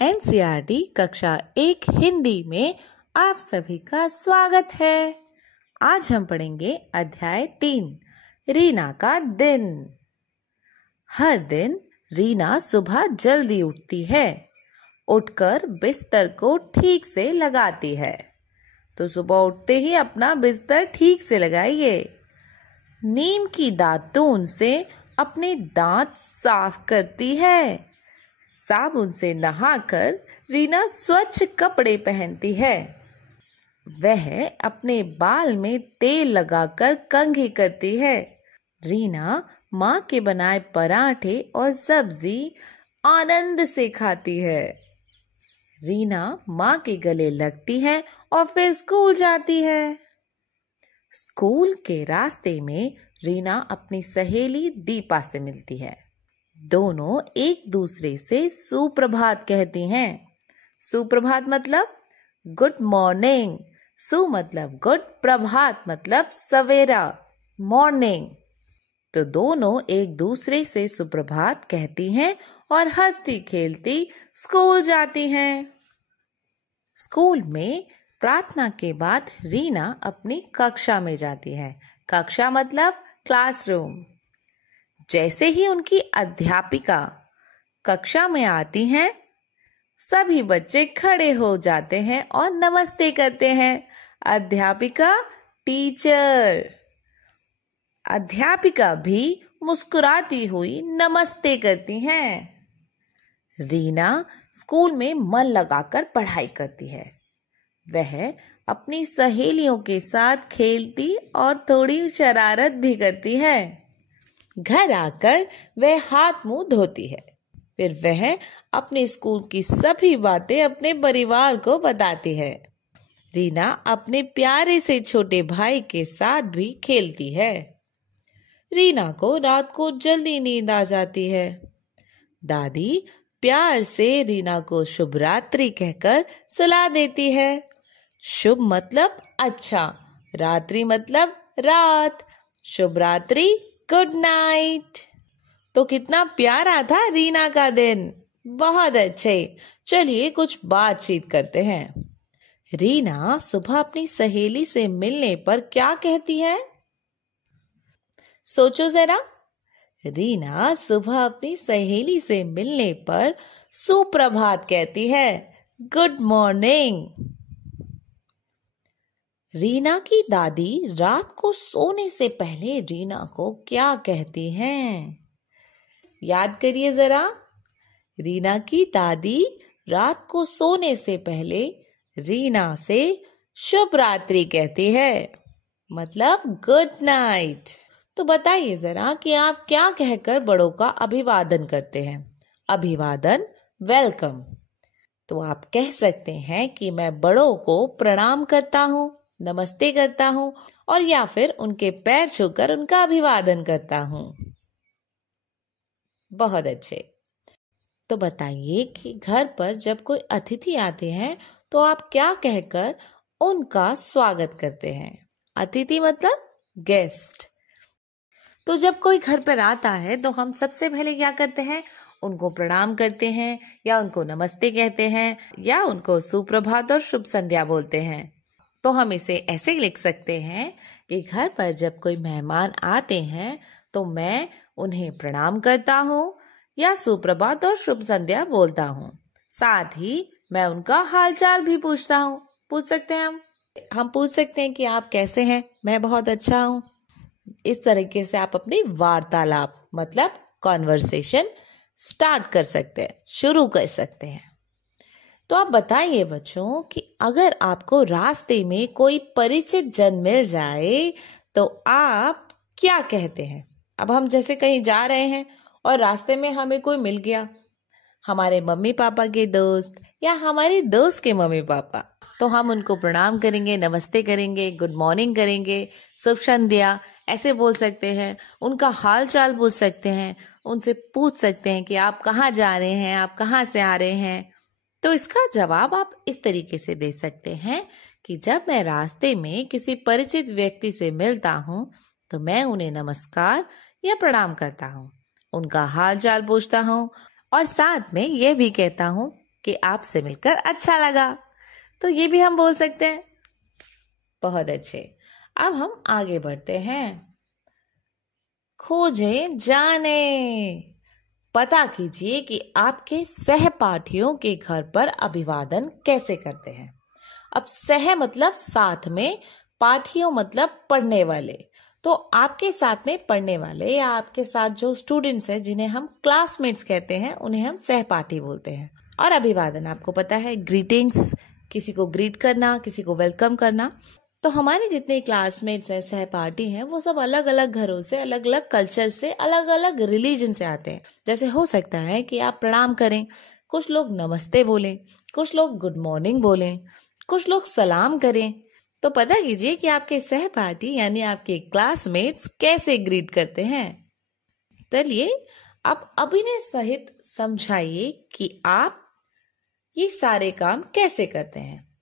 NCERT कक्षा 1 हिंदी में आप सभी का स्वागत है। आज हम पढ़ेंगे अध्याय 3 रीना का दिन। हर दिन रीना सुबह जल्दी उठती है, उठकर बिस्तर को ठीक से लगाती है। तो सुबह उठते ही अपना बिस्तर ठीक से लगाइए। नीम की दातून से अपने दांत साफ करती है। साबुन से नहाकर रीना स्वच्छ कपड़े पहनती है। वह अपने बाल में तेल लगाकर कंघी करती है। रीना माँ के बनाए पराठे और सब्जी आनंद से खाती है। रीना माँ के गले लगती है और फिर स्कूल जाती है। स्कूल के रास्ते में रीना अपनी सहेली दीपा से मिलती है। दोनों एक दूसरे से सुप्रभात कहती हैं। सुप्रभात मतलब गुड मॉर्निंग, सु मतलब गुड, प्रभात मतलब सवेरा, मॉर्निंग। तो दोनों एक दूसरे से सुप्रभात कहती हैं और हंसती खेलती स्कूल जाती हैं। स्कूल में प्रार्थना के बाद रीना अपनी कक्षा में जाती है। कक्षा मतलब क्लासरूम। जैसे ही उनकी अध्यापिका कक्षा में आती हैं, सभी बच्चे खड़े हो जाते हैं और नमस्ते करते हैं। अध्यापिका, टीचर। अध्यापिका भी मुस्कुराती हुई नमस्ते करती हैं। रीना स्कूल में मन लगाकर पढ़ाई करती है। वह अपनी सहेलियों के साथ खेलती और थोड़ी शरारत भी करती है। घर आकर वह हाथ मुंह धोती है। फिर वह अपने स्कूल की सभी बातें अपने परिवार को बताती है। रीना अपने प्यारे से छोटे भाई के साथ भी खेलती है। रीना को रात को जल्दी नींद आ जाती है। दादी प्यार से रीना को शुभ रात्रि कहकर सुला देती है। शुभ मतलब अच्छा, रात्रि मतलब रात। शुभ रात्रि, गुड नाइट। तो कितना प्यारा था रीना का दिन। बहुत अच्छे। चलिए कुछ बातचीत करते हैं। रीना सुबह अपनी सहेली से मिलने पर क्या कहती है? सोचो जरा। रीना सुबह अपनी सहेली से मिलने पर सुप्रभात कहती है, गुड मॉर्निंग। रीना की दादी रात को सोने से पहले रीना को क्या कहती हैं? याद करिए जरा। रीना की दादी रात को सोने से पहले रीना से शुभ रात्रि कहती है, मतलब गुड नाइट। तो बताइए जरा कि आप क्या कहकर बड़ों का अभिवादन करते हैं? अभिवादन, वेलकम। तो आप कह सकते हैं कि मैं बड़ों को प्रणाम करता हूँ, नमस्ते करता हूँ, और या फिर उनके पैर छूकर उनका अभिवादन करता हूँ। बहुत अच्छे। तो बताइए कि घर पर जब कोई अतिथि आते हैं तो आप क्या कहकर उनका स्वागत करते हैं? अतिथि मतलब गेस्ट। तो जब कोई घर पर आता है तो हम सबसे पहले क्या करते हैं? उनको प्रणाम करते हैं, या उनको नमस्ते कहते हैं, या उनको सुप्रभात और शुभ संध्या बोलते हैं। तो हम इसे ऐसे लिख सकते हैं कि घर पर जब कोई मेहमान आते हैं तो मैं उन्हें प्रणाम करता हूँ या सुप्रभात और शुभ संध्या बोलता हूँ। साथ ही मैं उनका हालचाल भी पूछता हूँ। पूछ सकते हैं हम पूछ सकते हैं कि आप कैसे हैं? मैं बहुत अच्छा हूँ। इस तरीके से आप अपनी वार्तालाप मतलब कॉन्वर्सेशन स्टार्ट कर सकते हैं, शुरू कर सकते हैं। तो आप बताइए बच्चों कि अगर आपको रास्ते में कोई परिचित जन मिल जाए तो आप क्या कहते हैं? अब हम जैसे कहीं जा रहे हैं और रास्ते में हमें कोई मिल गया, हमारे मम्मी पापा के दोस्त या हमारे दोस्त के मम्मी पापा, तो हम उनको प्रणाम करेंगे, नमस्ते करेंगे, गुड मॉर्निंग करेंगे, शुभ संध्या ऐसे बोल सकते हैं। उनका हाल चाल पूछ सकते हैं, उनसे पूछ सकते हैं कि आप कहाँ जा रहे हैं, आप कहाँ से आ रहे हैं। तो इसका जवाब आप इस तरीके से दे सकते हैं कि जब मैं रास्ते में किसी परिचित व्यक्ति से मिलता हूँ तो मैं उन्हें नमस्कार या प्रणाम करता हूँ, उनका हाल चाल पूछता हूँ और साथ में यह भी कहता हूँ कि आपसे मिलकर अच्छा लगा। तो ये भी हम बोल सकते हैं। बहुत अच्छे। अब हम आगे बढ़ते हैं। खोजें जाने। पता कीजिए कि आपके सहपाठियों के घर पर अभिवादन कैसे करते हैं। अब सह मतलब साथ में, पाठियों मतलब पढ़ने वाले। तो आपके साथ में पढ़ने वाले या आपके साथ जो स्टूडेंट्स हैं जिन्हें हम क्लासमेट्स कहते हैं, उन्हें हम सहपाठी बोलते हैं। और अभिवादन आपको पता है, ग्रीटिंग्स, किसी को ग्रीट करना, किसी को वेलकम करना। तो हमारे जितने क्लासमेट्स हैं, सहपाठी हैं, वो सब अलग अलग घरों से, अलग अलग कल्चर से, अलग अलग रिलीजन से आते हैं। जैसे हो सकता है कि आप प्रणाम करें, कुछ लोग नमस्ते बोलें, कुछ लोग गुड मॉर्निंग बोलें, कुछ लोग सलाम करें। तो पता कीजिए कि आपके सहपाठी यानी आपके क्लासमेट्स कैसे ग्रीट करते हैं। चलिए आप अभिनय सहित समझाइए कि आप ये सारे काम कैसे करते हैं।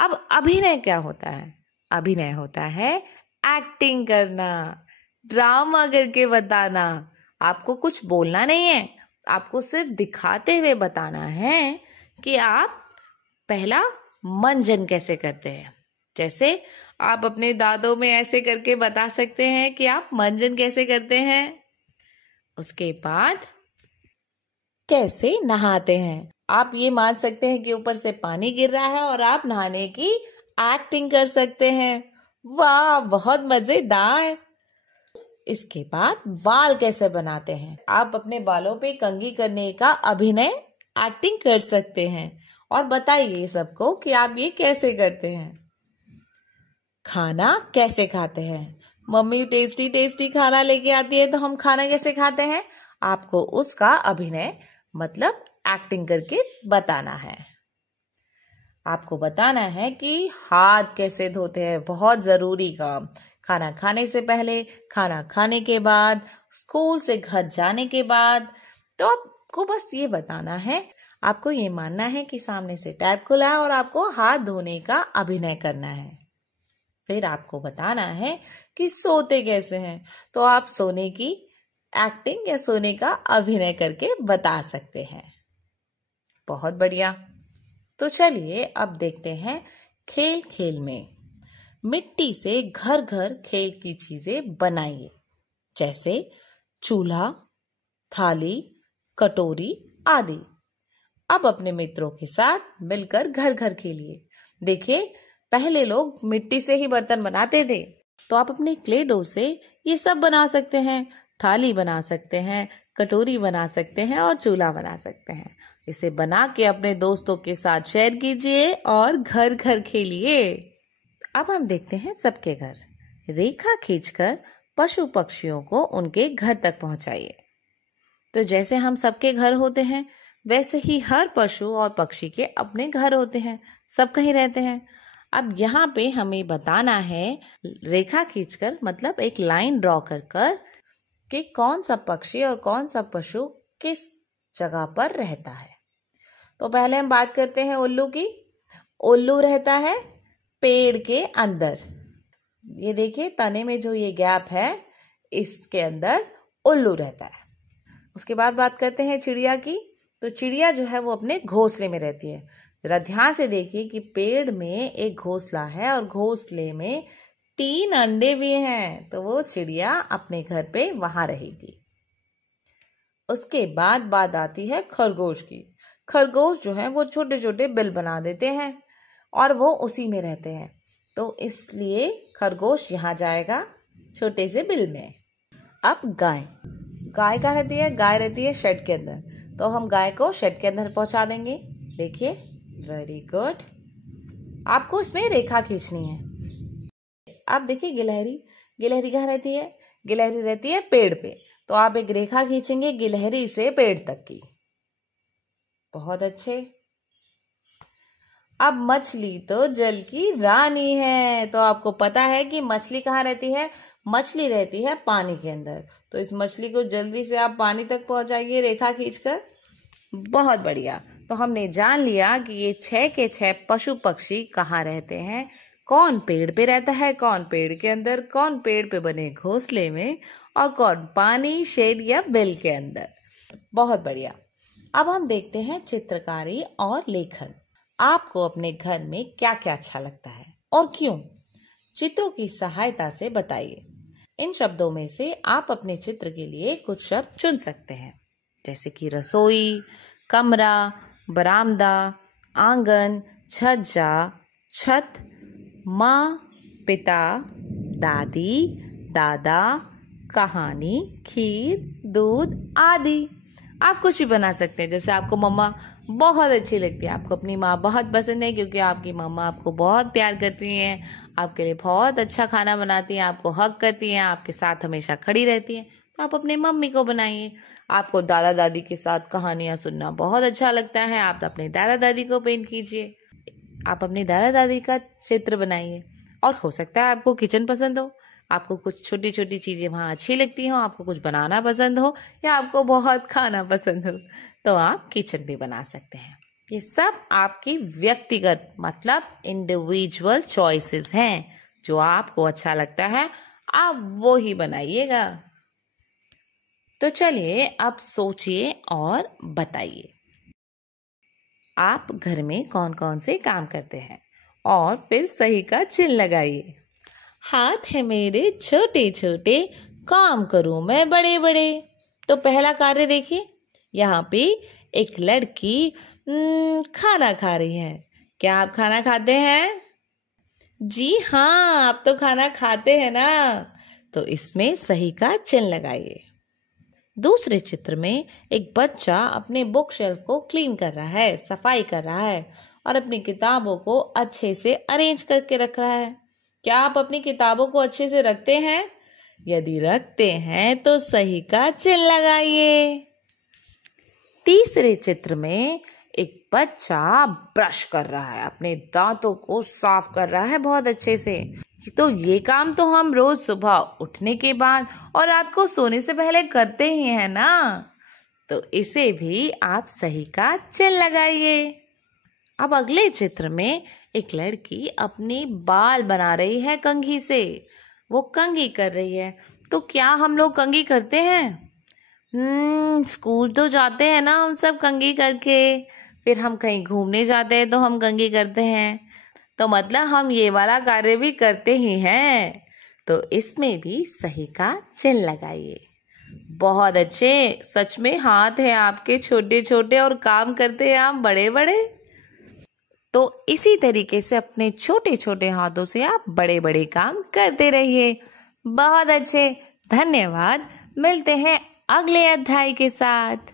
अब अभिनय क्या होता है? अभिनय होता है एक्टिंग करना, ड्रामा करके बताना। आपको कुछ बोलना नहीं है, आपको सिर्फ दिखाते हुए बताना है कि आप पहला मंजन कैसे करते हैं। जैसे आप अपने दांतों में ऐसे करके बता सकते हैं कि आप मंजन कैसे करते हैं। उसके बाद कैसे नहाते हैं। आप ये मान सकते हैं कि ऊपर से पानी गिर रहा है और आप नहाने की एक्टिंग कर सकते हैं। वाह, बहुत मजेदार। इसके बाद बाल कैसे बनाते हैं। आप अपने बालों पे कंघी करने का अभिनय एक्टिंग कर सकते हैं और बताइए सबको कि आप ये कैसे करते हैं। खाना कैसे खाते हैं। मम्मी टेस्टी टेस्टी खाना लेके आती है तो हम खाना कैसे खाते हैं, आपको उसका अभिनय मतलब एक्टिंग करके बताना है। आपको बताना है कि हाथ कैसे धोते हैं, बहुत जरूरी काम। खाना खाने से पहले, खाना खाने के बाद, स्कूल से घर जाने के बाद। तो आपको बस ये बताना है, आपको ये मानना है कि सामने से टैप खुला है और आपको हाथ धोने का अभिनय करना है। फिर आपको बताना है कि सोते कैसे हैं। तो आप सोने की एक्टिंग या सोने का अभिनय करके बता सकते हैं। बहुत बढ़िया। तो चलिए अब देखते हैं खेल खेल में। मिट्टी से घर घर खेल की चीजें बनाइए, जैसे चूल्हा, थाली, कटोरी आदि। अब अपने मित्रों के साथ मिलकर घर घर खेलिए। देखिए, पहले लोग मिट्टी से ही बर्तन बनाते थे, तो आप अपने क्ले डो से ये सब बना सकते हैं। थाली बना सकते हैं, कटोरी बना सकते हैं और चूल्हा बना सकते हैं। इसे बना के अपने दोस्तों के साथ शेयर कीजिए और घर घर खेलिए। अब हम देखते हैं सबके घर। रेखा खींचकर पशु पक्षियों को उनके घर तक पहुंचाइए। तो जैसे हम सबके घर होते हैं, वैसे ही हर पशु और पक्षी के अपने घर होते हैं, सब कहीं रहते हैं। अब यहाँ पे हमें बताना है, रेखा खींचकर मतलब एक लाइन ड्रॉ कर कर कि कौन सा पक्षी और कौन सा पशु किस जगह पर रहता है। तो पहले हम बात करते हैं उल्लू की। उल्लू रहता है पेड़ के अंदर। ये देखिए, तने में जो ये गैप है, इसके अंदर उल्लू रहता है। उसके बाद बात करते हैं चिड़िया की। तो चिड़िया जो है वो अपने घोंसले में रहती है। जरा ध्यान से देखिए कि पेड़ में एक घोंसला है और घोंसले में 3 अंडे भी हैं, तो वो चिड़िया अपने घर पे वहां रहेगी। उसके बाद बात आती है खरगोश की। खरगोश जो है वो छोटे छोटे बिल बना देते हैं और वो उसी में रहते हैं, तो इसलिए खरगोश यहाँ जाएगा छोटे से बिल में। अब गाय। गाय कहाँ रहती है? गाय रहती है शेड के अंदर, तो हम गाय को शेड के अंदर पहुंचा देंगे। देखिए, वेरी गुड। आपको इसमें रेखा खींचनी है। अब देखिए गिलहरी। गिलहरी कहाँ रहती है? गिलहरी रहती है पेड़ पे, तो आप एक रेखा खींचेंगे गिलहरी से पेड़ तक की। बहुत अच्छे। अब मछली तो जल की रानी है, तो आपको पता है कि मछली कहाँ रहती है? मछली रहती है पानी के अंदर, तो इस मछली को जल्दी से आप पानी तक पहुंचाइए रेखा खींचकर। बहुत बढ़िया। तो हमने जान लिया कि ये 6 के 6 पशु पक्षी कहाँ रहते हैं, कौन पेड़ पे रहता है, कौन पेड़ के अंदर, कौन पेड़ पे बने घोंसले में, और कौन पानी, शेड या बिल के अंदर। बहुत बढ़िया। अब हम देखते हैं चित्रकारी और लेखन। आपको अपने घर में क्या क्या अच्छा लगता है और क्यों? चित्रों की सहायता से बताइए। इन शब्दों में से आप अपने चित्र के लिए कुछ शब्द चुन सकते हैं, जैसे कि रसोई, कमरा, बरामदा, आंगन, छज्जा, छत, माँ, पिता, दादी, दादा, कहानी, खीर, दूध आदि। आप कुछ भी बना सकते हैं। जैसे आपको मम्मा बहुत अच्छी लगती है, आपको अपनी माँ बहुत पसंद है क्योंकि आपकी मम्मा आपको बहुत प्यार करती हैं, आपके लिए बहुत अच्छा खाना बनाती हैं, आपको हक करती हैं, आपके साथ हमेशा खड़ी रहती हैं, तो आप अपनी मम्मी को बनाइए। आपको दादा दादी के साथ कहानियां सुनना बहुत अच्छा लगता है, आप अपने दादा दादी को पेंट कीजिए। आप अपनी दादा दादी का चित्र बनाइए। और हो सकता है आपको किचन पसंद हो, आपको कुछ छोटी छोटी चीजें वहां अच्छी लगती हो, आपको कुछ बनाना पसंद हो या आपको बहुत खाना पसंद हो, तो आप किचन भी बना सकते हैं। ये सब आपकी व्यक्तिगत मतलब इंडिविजुअल चॉइसेस हैं। जो आपको अच्छा लगता है आप वो ही बनाइएगा। तो चलिए अब सोचिए और बताइए, आप घर में कौन कौन से काम करते हैं और फिर सही का चिन्ह लगाइए। हाथ है मेरे छोटे छोटे, काम करूं मैं बड़े बड़े। तो पहला कार्य देखिए, यहाँ पे एक लड़की खाना खा रही है। क्या आप खाना खाते हैं? जी हाँ, आप तो खाना खाते हैं ना। तो इसमें सही का चिन्ह लगाइए। दूसरे चित्र में एक बच्चा अपने बुक शेल्फ को क्लीन कर रहा है, सफाई कर रहा है और अपनी किताबों को अच्छे से अरेंज करके रख रहा है। क्या आप अपनी किताबों को अच्छे से रखते हैं? यदि रखते हैं तो सही का चिन्ह लगाइए। तीसरे चित्र में एक बच्चा ब्रश कर रहा है, अपने दांतों को साफ कर रहा है बहुत अच्छे से। तो ये काम तो हम रोज सुबह उठने के बाद और रात को सोने से पहले करते ही हैं ना, तो इसे भी आप सही का चिन्ह लगाइए। अब अगले चित्र में एक लड़की अपने बाल बना रही है कंघी से, वो कंघी कर रही है। तो क्या हम लोग कंघी करते हैं? स्कूल तो जाते हैं ना हम सब कंघी करके, फिर हम कहीं घूमने जाते हैं तो हम कंघी करते हैं, तो मतलब हम ये वाला कार्य भी करते ही हैं। तो इसमें भी सही का चिन्ह लगाइए। बहुत अच्छे, सच में हाथ है आपके छोटे छोटे और काम करते हैं आप बड़े बड़े। तो इसी तरीके से अपने छोटे छोटे हाथों से आप बड़े बड़े काम करते रहिए। बहुत अच्छे, धन्यवाद। मिलते हैं अगले अध्याय के साथ।